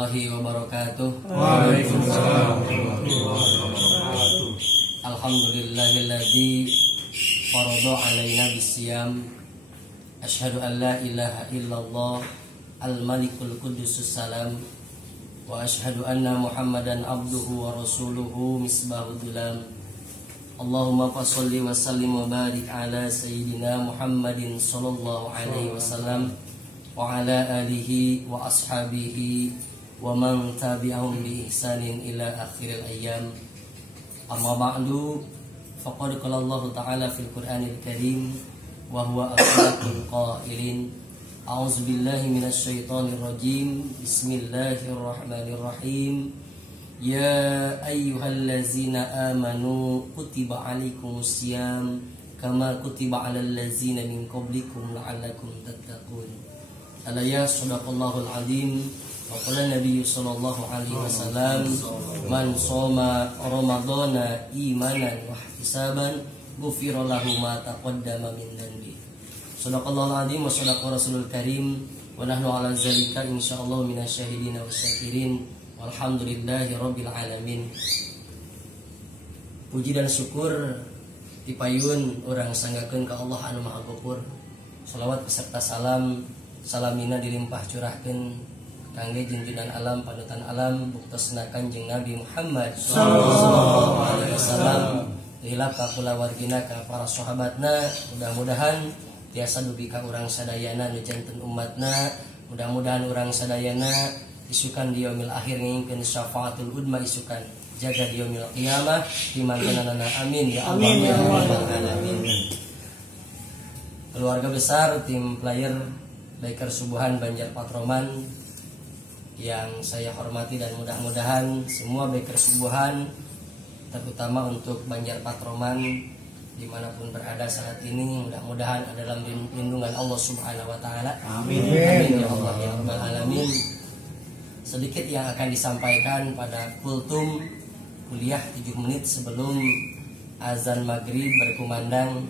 warahmatullahi wabarakatuh. Waalaikumsalam warahmatullahi wabarakatuh. Alhamdulillahilladzi farada alaina bisyam. Asyhadu an la ilaha illallah al-malikul qudusus salam. Wa asyhadu anna Muhammadan abduhu wa rasuluhu misbahud dulam. Allahumma fasholli wa sallim wa barik ala sayyidina Muhammadin sallallahu alaihi wasallam wa ala alihi wa ashabihi wa man tabi'ahum bi ihsanin ila akhiril ayyam. Amma ba'du, faqad qala Allah ta'ala fil Qur'anil Karim wa huwa asdaqul qailin. A'udzu billahi minasy syaithanir rajim. Bismillahirrahmanirrahim. Ya ayyuhallazina amanu kutiba alaikumus syiyam kama kutiba alal ladzina min qablikum la'allakum tattaqun. Alaya sadaqallahul azim. Wa qala Nabi sallallahu alaihi wasallam, man shoma ramadhana imanan wa ihtisaban ghufira lahu ma taqaddama min dhanbi. Sadaqallahul azim wa sadaqa rasulul karim wa nahnu ala zalika insyaallah minasyahidin wa syakirin walhamdulillahi rabbil alamin. Puji dan syukur dipayun urang sanggakeun ka Allah anu Maha Ghafur. Shalawat beserta salam salamina dilimpah curahkeun kangge junjunan alam panutan alam buktosna Kanjeng Nabi Muhammad sallallahu alaihi wasallam, lila ka kulawargina ka para sahabatna. Mudah-mudahan tiasa dugi ka urang sadayana nu janten umatna. Mudah-mudahan urang sadayana isukan di yaumil akhir ngingkeun syafaatul udma isukan jaga di yaumil qiyamah di mangkanana. Amin ya Allah ya rabbal alamin. Keluarga besar tim player Biker Subuhan Banjar Patroman yang saya hormati dan mudah-mudahan semua Biker Subuhan, terutama untuk Banjar Patroman dimanapun berada saat ini, mudah-mudahan ada dalam lindungan Allah Subhanahu Wa Taala. Amin. Amin ya Allah ya rabbal alamin. Sedikit yang akan disampaikan pada kultum kuliah 7 menit sebelum azan maghrib berkumandang.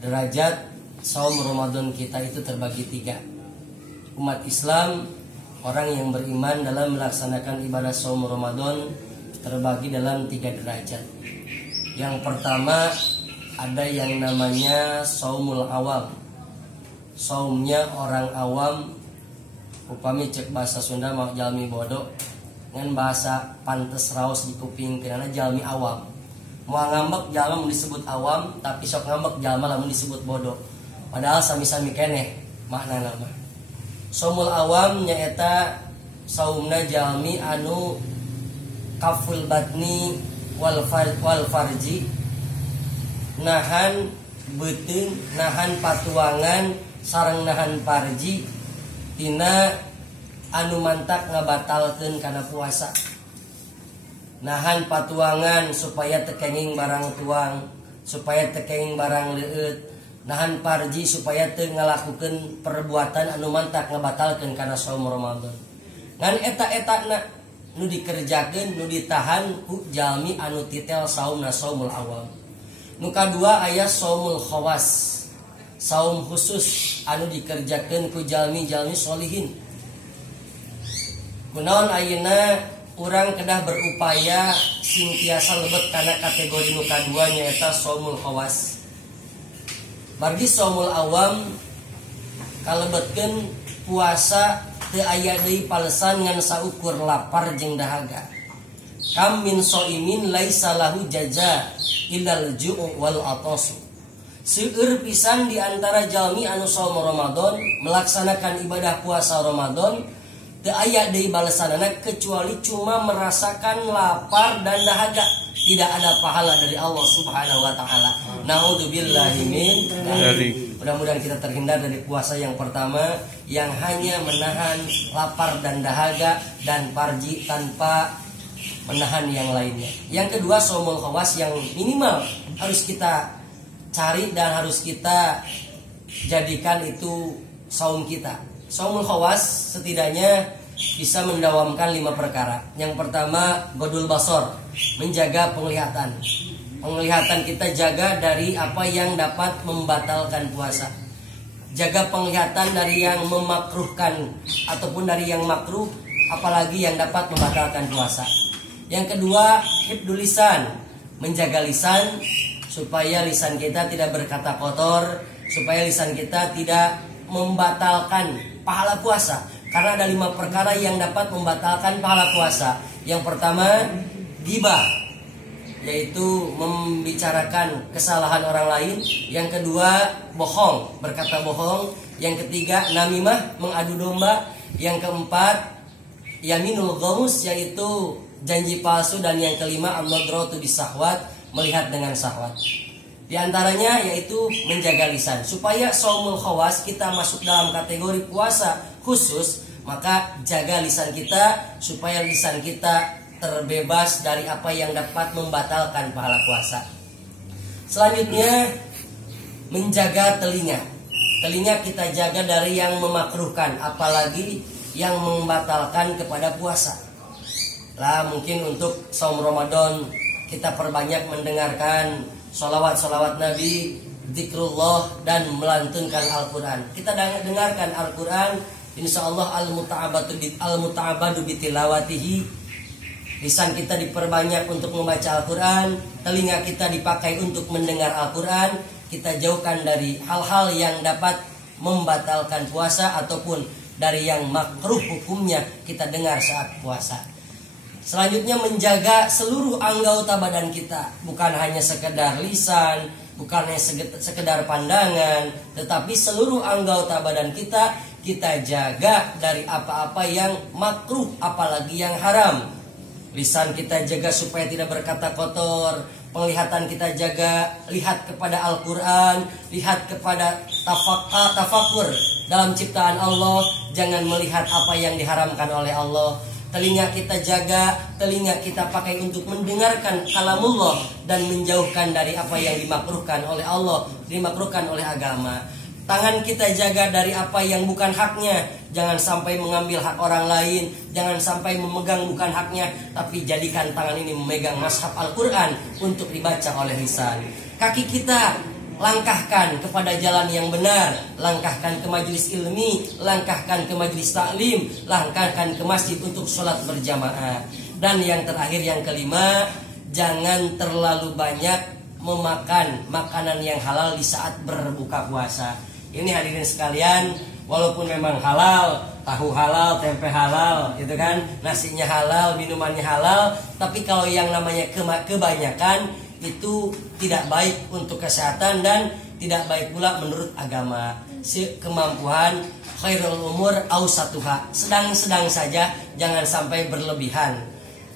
Derajat saum Ramadan kita itu terbagi 3. Umat Islam, orang yang beriman dalam melaksanakan ibadah saum Ramadan terbagi dalam 3 derajat. Yang pertama ada yang namanya saumul awam. Saumnya orang awam, upami cek bahasa Sunda mah jalmi bodoh, ngan bahasa pantes raos di kuping kenana jalmi awam. Mau ngambek jalma mun disebut awam, tapi sok ngambek jalma lamun disebut bodoh. Padahal sami-sami keneh maknana mah. Saumul awam nyaeta saumna jalmi anu kaful batni wal farji, nahan beuteung, nahan patuangan sareng nahan farji tina anu mantak ngabatalkeun kana puasa. Nahan patuangan supaya tekenging barang tuang, supaya tekenging barang leueut. Nahan parji supaya teu ngalakukeun perbuatan anu mantak ngabatalkeun kana saum Ramadan. Ngan eta-etana nu dikerjakeun, nu ditahan ku jalmi anu titel saumna saumul awam. Nu kadua aya saumul khawas, saum khusus anu dikerjakeun ku jalmi-jalmi sholihin. Kunaon ayeuna urang kedah berupaya singtiasa lebet kana kategori nu kadua nyaeta saumul khawas. Margi saumul awam kalebetkeun puasa teu aya deui palesan ngan saukur lapar jeung dahaga. Kam min shaimin laisa lahu jaza illal ju' wal atas. Seueur pisan di antara jalmi anu saum Ramadan melaksanakan ibadah puasa Ramadan teu aya deui balesanana kecuali cuma merasakan lapar dan dahaga. Tidak ada pahala dari Allah Subhanahu wa taala. Naudzubillahi min dzalik. Mudah-mudahan kita terhindar dari puasa yang pertama yang hanya menahan lapar dan dahaga dan parji tanpa menahan yang lainnya. Yang kedua saumul khawas yang minimal harus kita cari dan harus kita jadikan itu saum kita. Saumul khawas setidaknya bisa mendawamkan 5 perkara. Yang pertama godul basor, menjaga penglihatan. Penglihatan kita jaga dari apa yang dapat membatalkan puasa. Jaga penglihatan dari yang memakruhkan ataupun dari yang makruh apalagi yang dapat membatalkan puasa. Yang kedua, hifdzul lisan, menjaga lisan supaya lisan kita tidak berkata kotor, supaya lisan kita tidak membatalkan pahala puasa. Karena ada 5 perkara yang dapat membatalkan pahala puasa. Yang pertama, ghibah, yaitu membicarakan kesalahan orang lain. Yang kedua, bohong, berkata bohong. Yang ketiga, namimah, mengadu domba. Yang keempat, yaminul ghamus, yaitu janji palsu. Dan yang kelima, an-nadratu bisahwat, melihat dengan syahwat. Di antaranya yaitu menjaga lisan. Supaya shaumul khawas kita masuk dalam kategori puasa khusus, maka jaga lisan kita supaya lisan kita terbebas dari apa yang dapat membatalkan pahala puasa. Selanjutnya, menjaga telinga. Telinga kita jaga dari yang memakruhkan, apalagi yang membatalkan kepada puasa. Lah mungkin untuk saum Ramadan kita perbanyak mendengarkan sholawat Nabi, zikrullah, dan melantunkan Al-Quran. Kita dengarkan Al-Quran, insya Allah al-muta'abadu bitilawatihi. Lisan kita diperbanyak untuk membaca Al-Quran, telinga kita dipakai untuk mendengar Al-Quran. Kita jauhkan dari hal-hal yang dapat membatalkan puasa ataupun dari yang makruh hukumnya kita dengar saat puasa. Selanjutnya, menjaga seluruh anggota badan kita, bukan hanya sekedar lisan, bukan hanya sekedar pandangan, tetapi seluruh anggota badan kita jaga dari apa-apa yang makruh, apalagi yang haram. Lisan kita jaga supaya tidak berkata kotor, penglihatan kita jaga lihat kepada Al-Quran, lihat kepada tafakur dalam ciptaan Allah, jangan melihat apa yang diharamkan oleh Allah. Telinga kita jaga, telinga kita pakai untuk mendengarkan kalamullah dan menjauhkan dari apa yang dimakruhkan oleh Allah, dimakruhkan oleh agama. Tangan kita jaga dari apa yang bukan haknya, jangan sampai mengambil hak orang lain, jangan sampai memegang bukan haknya, tapi jadikan tangan ini memegang mushaf Al-Quran untuk dibaca oleh lisan. Kaki kita langkahkan kepada jalan yang benar, langkahkan ke majelis ilmi, langkahkan ke majelis taklim, langkahkan ke masjid untuk sholat berjamaah. Dan yang terakhir, yang kelima, jangan terlalu banyak memakan makanan yang halal di saat berbuka puasa. Ini hadirin sekalian, walaupun memang halal, tahu halal, tempe halal, gitu kan, nasinya halal, minumannya halal, tapi kalau yang namanya kebanyakan itu tidak baik untuk kesehatan dan tidak baik pula menurut agama. Kemampuan khairul umur ausatuha, sedang-sedang saja, jangan sampai berlebihan.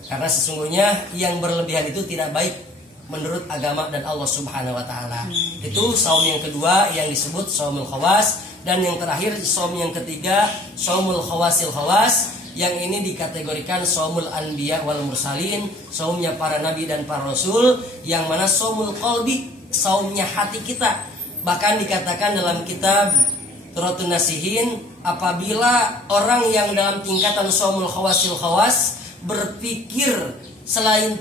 Karena sesungguhnya yang berlebihan itu tidak baik menurut agama dan Allah Subhanahu wa taala. Itu saum yang kedua yang disebut saumul khawas. Dan yang terakhir, saum yang ketiga, saumul khawasil khawas, yang ini dikategorikan saumul anbiya wal mursalin, saumnya para nabi dan para rasul, yang mana saumul qalbi, saumnya hati kita. Bahkan dikatakan dalam kitab Turatun Nasihin, apabila orang yang dalam tingkatan saumul khawasil khawas berpikir selain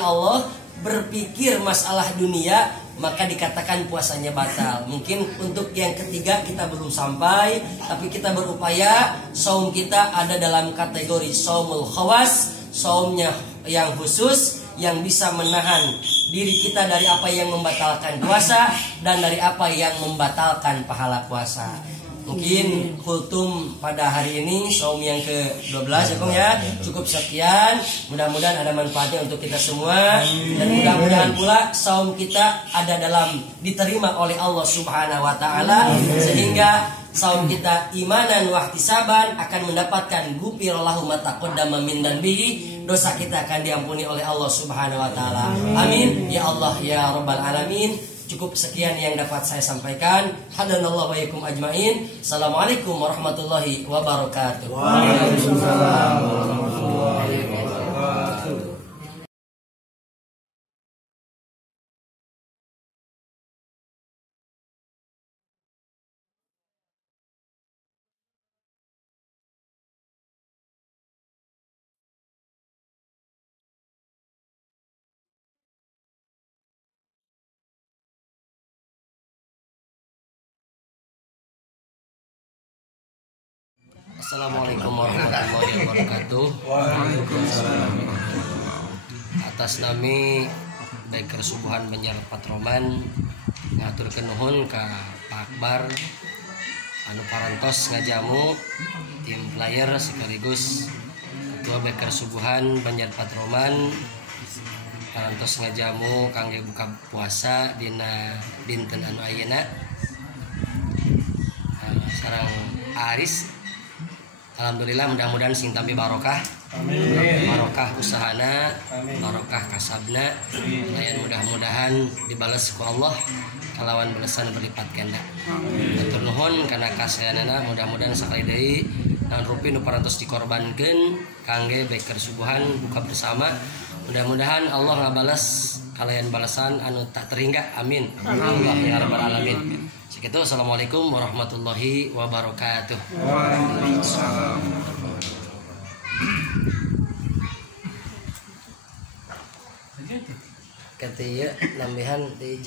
Allah, berpikir masalah dunia, maka dikatakan puasanya batal. Mungkin untuk yang ketiga kita belum sampai, tapi kita berupaya saum kita ada dalam kategori saumul khawas, saumnya yang khusus, yang bisa menahan diri kita dari apa yang membatalkan puasa dan dari apa yang membatalkan pahala puasa. Mungkin kultum pada hari ini saum yang ke-12 ya Kong ya. Cukup sekian. Mudah-mudahan ada manfaatnya untuk kita semua. Dan mudah-mudahan pula saum kita ada dalam diterima oleh Allah Subhanahu wa taala, sehingga saum kita imanan wa ihtisaban akan mendapatkan ghufirallahu ma taqaddama min dzanbihi, dosa kita akan diampuni oleh Allah Subhanahu wa taala. Amin ya Allah ya rabbal alamin. Cukup sekian yang dapat saya sampaikan. Hadanallahu wa iyyakum ajmain. Assalamualaikum warahmatullahi wabarakatuh. Waalaikumsalam warahmatullahi wabarakatuh. Assalamualaikum warahmatullahi wabarakatuh. Atas nami Baker Subuhan Banjar Patroman ngaturkeun nuhun ka Pak Akbar anu parantos ngajamu tim player sekaligus Ketua Baker Subuhan Banjar Patroman parantos ngajamu kangge buka puasa dina dinten anu ayeuna sareng Aris. Alhamdulillah mudah-mudahan sing tampi barokah. Amin. Barokah usahana, barokah kasabna. Dan mudah-mudahan dibalas ku Allah kalawan balasan berlipat ganda. Atur nuhun kana kasayanana mudah-mudahan sakali deui naon rupi nu parantos dikorbankeun kangge Baker Subuhan buka bersama. Mudah-mudahan Allah ngabalas kalayan balasan anu tak terhingga. Amin. Allah ya rabbal alamin. Segitu. Assalamualaikum warahmatullahi wabarakatuh. Waalaikumsalam. Ketieu nambihan di